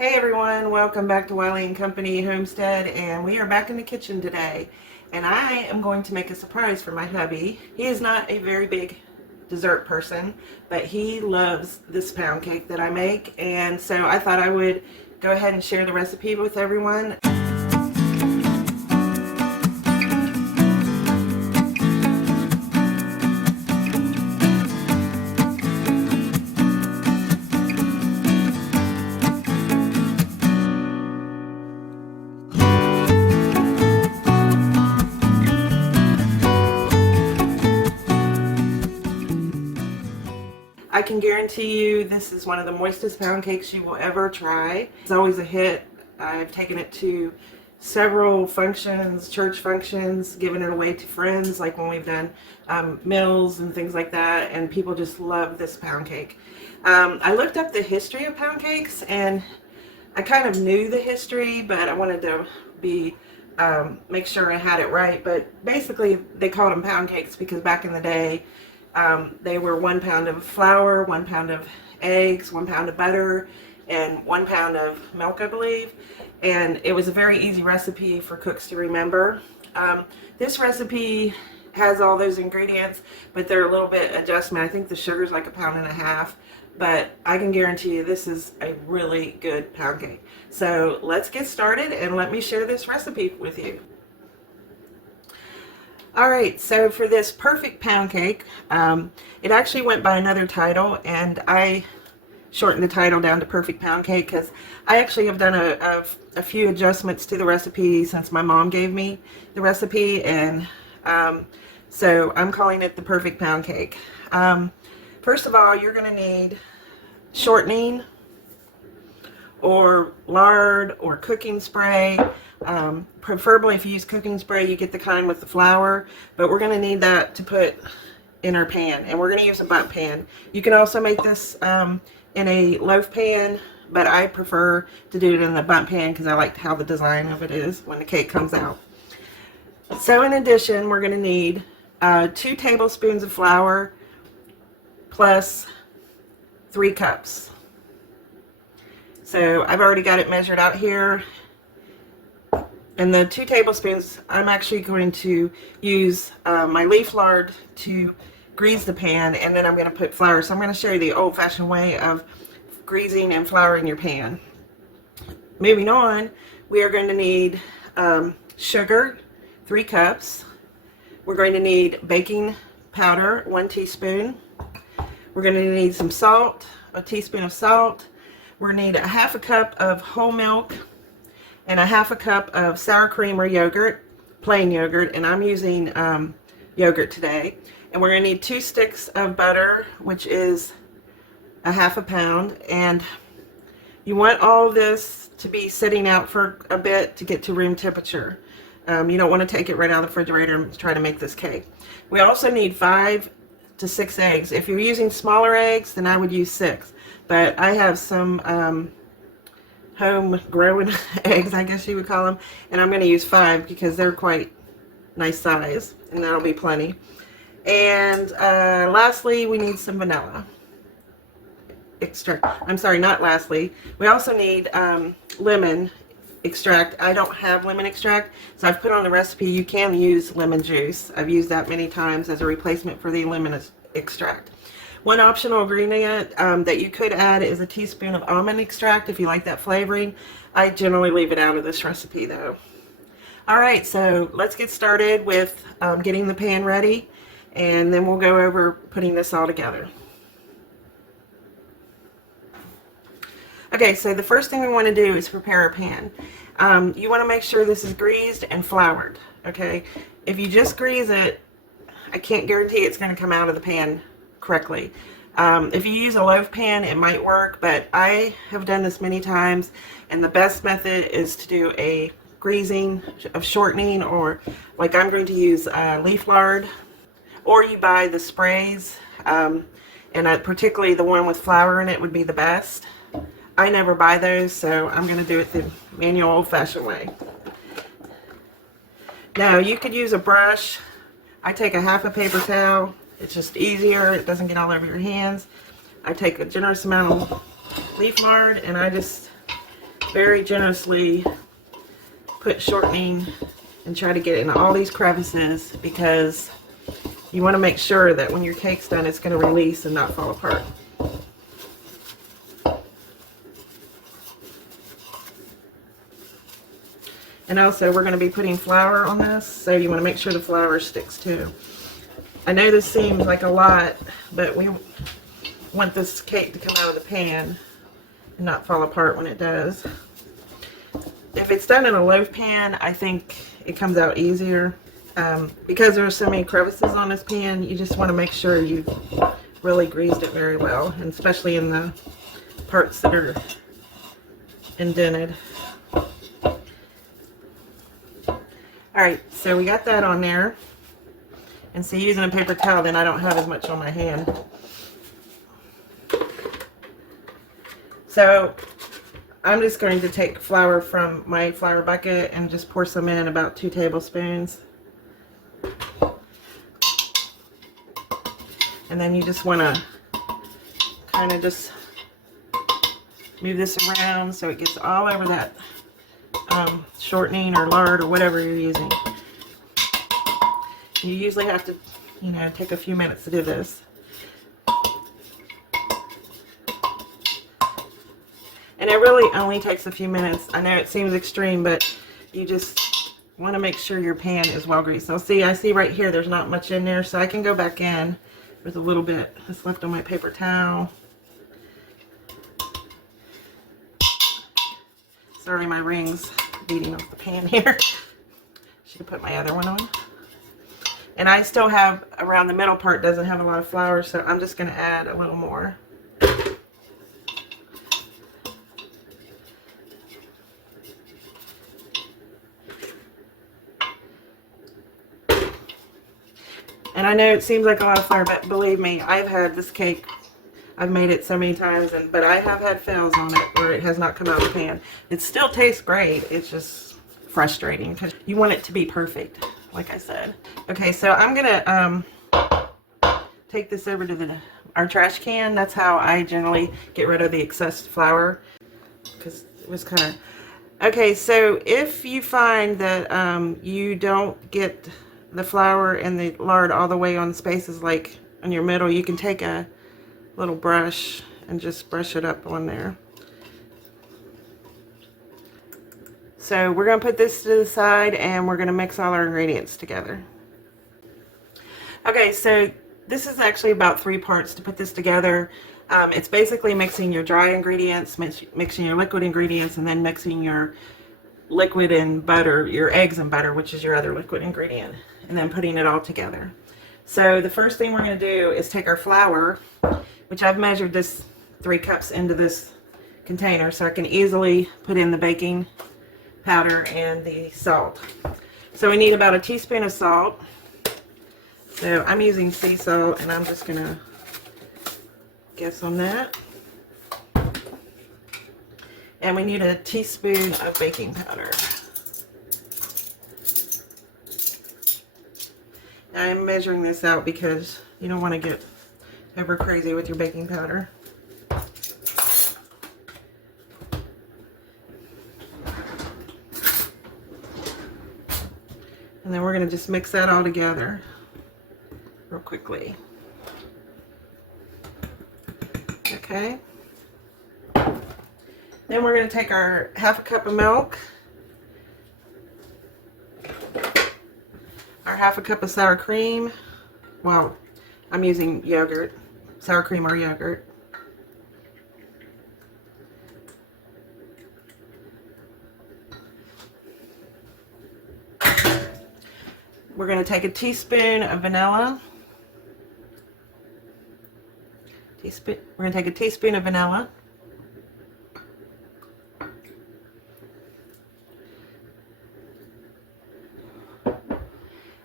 Hey everyone, welcome back to Wiley and Company Homestead, and we are back in the kitchen today. And I am going to make a surprise for my hubby. He is not a very big dessert person, but he loves this pound cake that I make, and so I thought I would go ahead and share the recipe with everyone. I can guarantee you this is one of the moistest pound cakes you will ever try. It's always a hit. I've taken it to several functions, church functions, given it away to friends, like when we've done meals and things like that, and people just love this pound cake. I looked up the history of pound cakes, and I kind of knew the history, but I wanted to make sure I had it right. But basically, they called them pound cakes because back in the day, they were 1 pound of flour, 1 pound of eggs, 1 pound of butter, and 1 pound of milk, I believe. And it was a very easy recipe for cooks to remember. This recipe has all those ingredients, but they're a little bit adjustment. I think the sugar's like 1.5 pounds, but I can guarantee you this is a really good pound cake. So let's get started and let me share this recipe with you. Alright, so for this perfect pound cake, it actually went by another title, and I shortened the title down to perfect pound cake because I actually have done a few adjustments to the recipe since my mom gave me the recipe, and so I'm calling it the perfect pound cake. First of all, you're going to need shortening or lard or cooking spray. Preferably if you use cooking spray, you get the kind with the flour, but we're going to need that to put in our pan, and we're going to use a bundt pan. You can also make this in a loaf pan, but I prefer to do it in the bundt pan because I like how the design of it is when the cake comes out. So in addition, we're going to need 2 tablespoons of flour plus 3 cups. So I've already got it measured out here. And the 2 tablespoons, I'm actually going to use my leaf lard to grease the pan, and then I'm going to put flour. So I'm going to show you the old-fashioned way of greasing and flouring your pan. Moving on, we are going to need sugar, 3 cups. We're going to need baking powder, 1 teaspoon. We're going to need some salt, a teaspoon of salt. We're going to need 1/2 cup of whole milk, and 1/2 cup of sour cream or yogurt, plain yogurt, and I'm using yogurt today. And we're going to need 2 sticks of butter, which is 1/2 pound, and you want all of this to be sitting out for a bit to get to room temperature. You don't want to take it right out of the refrigerator and try to make this cake. We also need 5 to 6 eggs. If you're using smaller eggs, then I would use 6, but I have some home-grown eggs, I guess you would call them, and I'm going to use 5 because they're quite nice size, and that'll be plenty. And lastly, we need some vanilla extract. I'm sorry, not lastly. We also need lemon extract. I don't have lemon extract, so I've put on the recipe you can use lemon juice. I've used that many times as a replacement for the lemon extract. One optional ingredient that you could add is a teaspoon of almond extract if you like that flavoring. I generally leave it out of this recipe though. Alright, so let's get started with getting the pan ready, and then we'll go over putting this all together. Okay, so the first thing we want to do is prepare a pan. You want to make sure this is greased and floured. Okay, if you just grease it, I can't guarantee it's going to come out of the pan correctly. If you use a loaf pan, it might work, but I have done this many times, and the best method is to do a greasing of shortening, or like I'm going to use leaf lard, or you buy the sprays, and particularly the one with flour in it would be the best. I never buy those, so I'm going to do it the manual old-fashioned way. Now you could use a brush. I take 1/2 paper towel. It's just easier. It doesn't get all over your hands. I take a generous amount of leaf lard, and I just very generously put shortening and try to get in all these crevices, because you want to make sure that when your cake's done, it's going to release and not fall apart. And also, we're going to be putting flour on this, so you want to make sure the flour sticks too. I know this seems like a lot, but we want this cake to come out of the pan and not fall apart when it does. If it's done in a loaf pan, I think it comes out easier. Because there are so many crevices on this pan, you just want to make sure you've really greased it very well, and especially in the parts that are indented. Alright, so we got that on there. And see, using a paper towel, then I don't have as much on my hand. So I'm just going to take flour from my flour bucket and just pour some in, about 2 tablespoons. And then you just want to kind of just move this around so it gets all over that shortening or lard or whatever you're using. You usually have to, you know, take a few minutes to do this. And it really only takes a few minutes. I know it seems extreme, but you just want to make sure your pan is well greased. So see, I see right here there's not much in there, so I can go back in. There's a little bit that's left on my paper towel. Sorry, my ring's beating off the pan here. Should have put my other one on. And I still have, around the middle part doesn't have a lot of flour, so I'm just going to add a little more. And I know it seems like a lot of flour, but believe me, I've had this cake, I've made it so many times, but I have had fails on it where it has not come out of the pan. It still tastes great, it's just frustrating because you want it to be perfect, like I said. Okay, so I'm gonna take this over to our trash can. That's how I generally get rid of the excess flour, because it was kind of... Okay, so if you find that you don't get the flour and the lard all the way on spaces like in your middle, you can take a little brush and just brush it up on there. So we're going to put this to the side and we're going to mix all our ingredients together. Okay, so this is actually about 3 parts to put this together. It's basically mixing your dry ingredients, mixing your liquid ingredients, and then mixing your liquid and butter, your eggs and butter, which is your other liquid ingredient, and then putting it all together. So the first thing we're going to do is take our flour, which I've measured this 3 cups into this container so I can easily put in the baking powder and the salt. So we need about a teaspoon of salt. So I'm using sea salt, and I'm just going to guess on that. And we need a teaspoon of baking powder. Now I'm measuring this out because you don't want to get over crazy with your baking powder. And then we're going to just mix that all together real quickly. Okay. Then we're going to take our ½ cup of milk, our ½ cup of sour cream. Well, I'm using yogurt, sour cream or yogurt. We're going to take a teaspoon of vanilla. We're going to take a teaspoon of vanilla.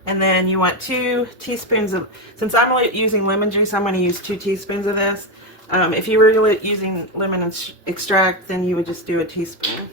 And then you want 2 teaspoons of, since I'm using lemon juice, I'm going to use 2 teaspoons of this. If you were using lemon extract, then you would just do a teaspoon.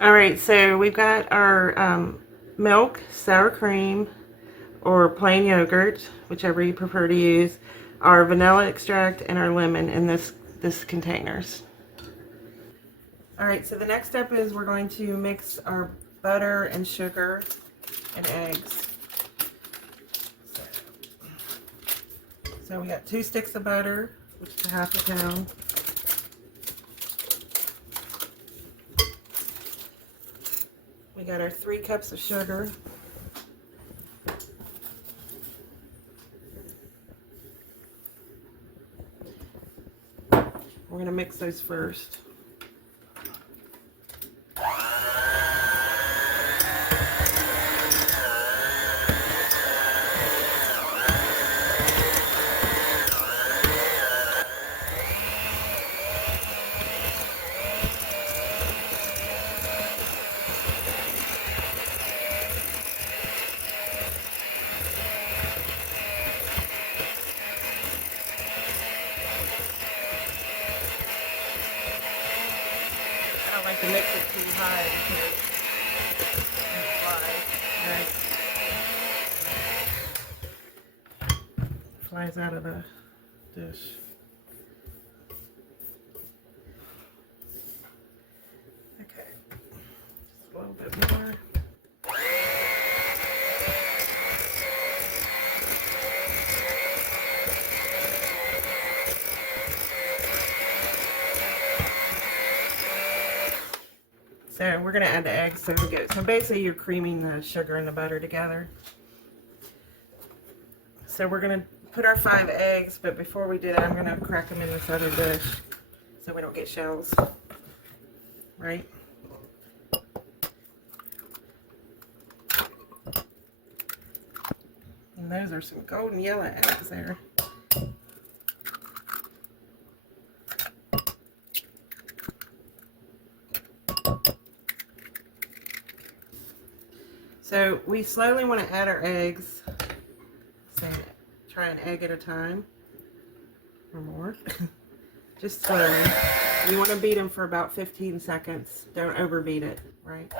All right, so we've got our milk, sour cream, or plain yogurt, whichever you prefer to use, our vanilla extract, and our lemon in this containers. All right, so the next step is we're going to mix our butter and sugar and eggs. So we got 2 sticks of butter, which is half a pound. We got our 3 cups of sugar. We're going to mix those first. I don't like to mix it too high because it flies out of the dish. Okay, just a little bit more. So we're going to add the eggs so we get. So basically you're creaming the sugar and the butter together. So we're going to put our 5 eggs, but before we do that I'm going to crack them in this other dish so we don't get shells. Right? And those are some golden yellow eggs there. So we slowly want to add our eggs. So try an egg at a time or more. Just slowly. You want to beat them for about 15 seconds. Don't overbeat it, right?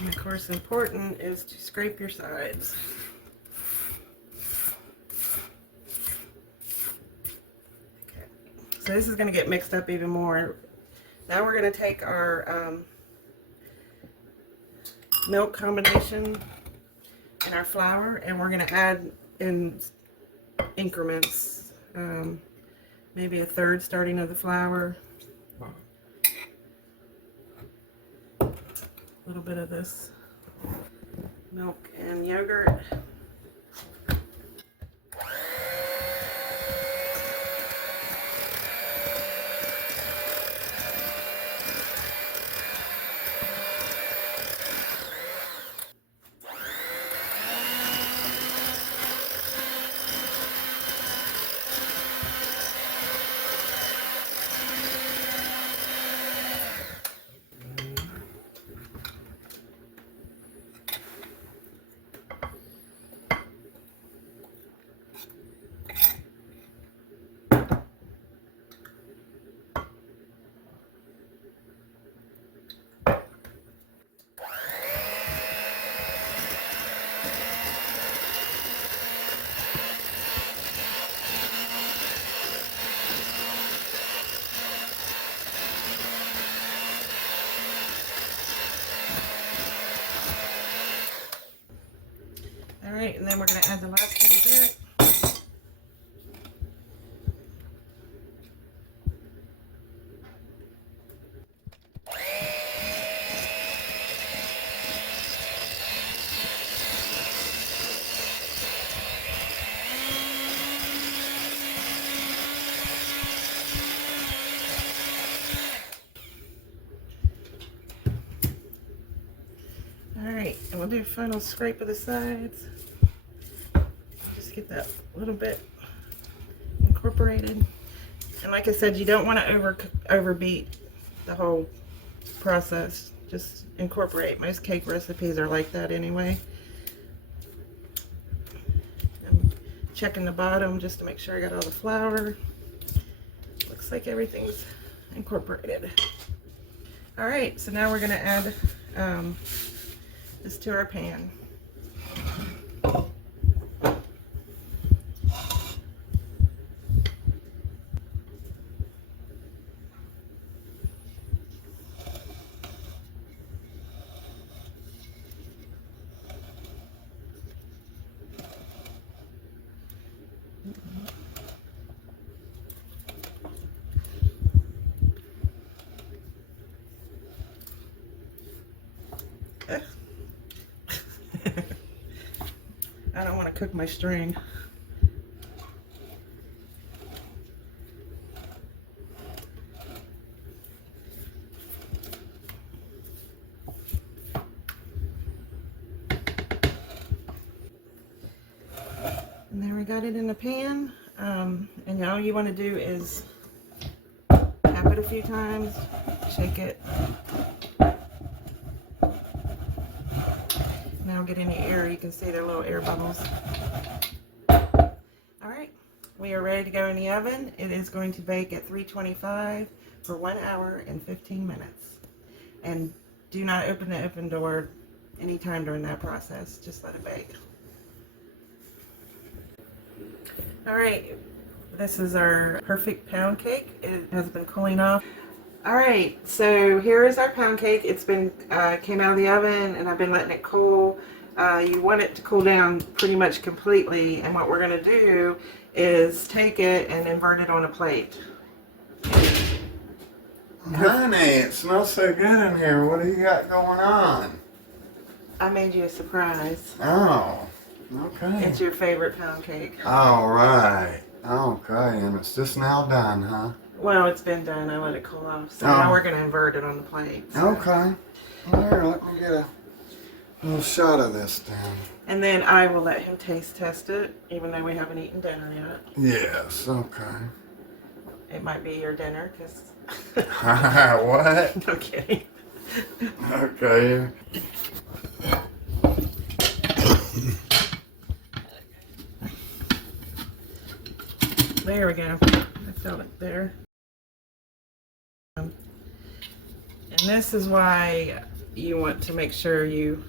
And of course, important is to scrape your sides. Okay, so this is going to get mixed up even more. Now we're going to take our milk combination and our flour, and we're going to add in increments, maybe a third starting of the flour. A little bit of this milk and yogurt. All right, and then we're going to add the last little bit. Alright, and we'll do a final scrape of the sides. Just get that a little bit incorporated. And like I said, you don't want to overbeat the whole process. Just incorporate. Most cake recipes are like that anyway. I'm checking the bottom just to make sure I got all the flour. Looks like everything's incorporated. Alright, so now we're going to add this to our pan. I don't want to cook my string. And there we got it in the pan. And all you want to do is tap it a few times, shake it. Now get any air, you can see the little air bubbles. Alright, we are ready to go in the oven. It is going to bake at 325 for 1 hour and 15 minutes. And do not open the oven door anytime during that process, just let it bake. Alright, this is our perfect pound cake. It has been cooling off. Alright, so here is our pound cake. It's been came out of the oven and I've been letting it cool. You want it to cool down pretty much completely, and what we're going to do is take it and invert it on a plate. Honey, it smells so good in here. What do you got going on? I made you a surprise. Oh, okay. It's your favorite pound cake. All right. Okay, and it's just now done, huh? Well, it's been done. I let it cool off. So now we're going to invert it on the plate. So. Okay. Here, let me get a little shot of this then. And then I will let him taste test it, even though we haven't eaten dinner yet. Yes, okay. It might be your dinner, because... What? No kidding. Okay. There we go. I felt it there. And this is why you want to make sure you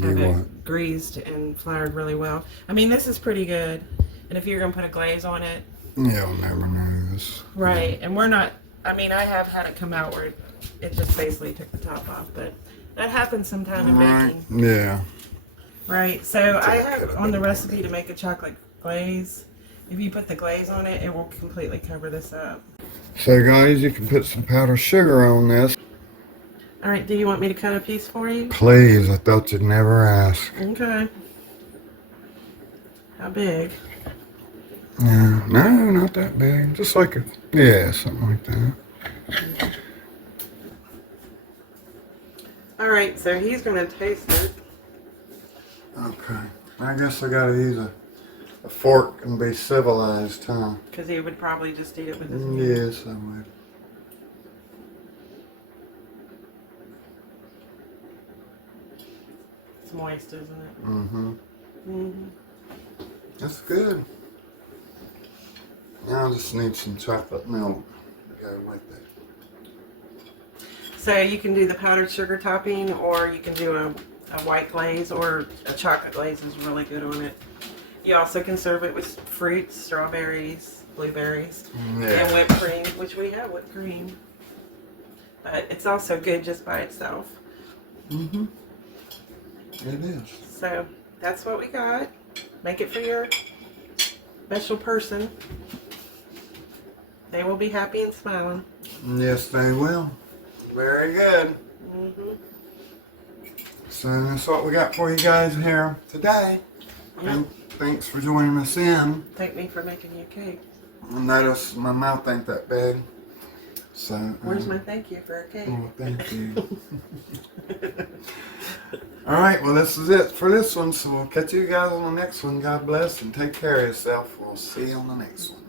have it greased and floured really well. I mean, this is pretty good. And if you're going to put a glaze on it... You'll never know this. Right. And we're not... I mean, I have had it come out where it just basically took the top off. But that happens sometime in baking. Yeah. Right. So I have on the recipe to make a chocolate glaze. If you put the glaze on it, it will completely cover this up. So guys, you can put some powdered sugar on this. Alright, do you want me to cut a piece for you? Please, I thought you'd never ask. Okay. How big? Yeah, no, not that big. Just like a, yeah, something like that. Alright, so he's going to taste it. Okay. I guess I gotta use a fork and be civilized, huh? Because he would probably just eat it with his hand. Yes, I would. It's moist, isn't it? Mm-hmm. Mm-hmm. That's good. Now I just need some chocolate milk to go with it. So you can do the powdered sugar topping, or you can do a white glaze, or a chocolate glaze is really good on it. You also can serve it with fruits, strawberries, blueberries, and whipped cream, which we have whipped cream. But it's also good just by itself. Mm-hmm. It is. So that's what we got. Make it for your special person. They will be happy and smiling. Yes, they will. Very good. Mm-hmm. So that's what we got for you guys here today. Yep. And thanks for joining us in. Thank me for making you a cake. Notice my mouth ain't that big. So, Where's my thank you for a cake? oh, thank you. All right, well, this is it for this one. So we'll catch you guys on the next one. God bless and take care of yourself. We'll see you on the next one.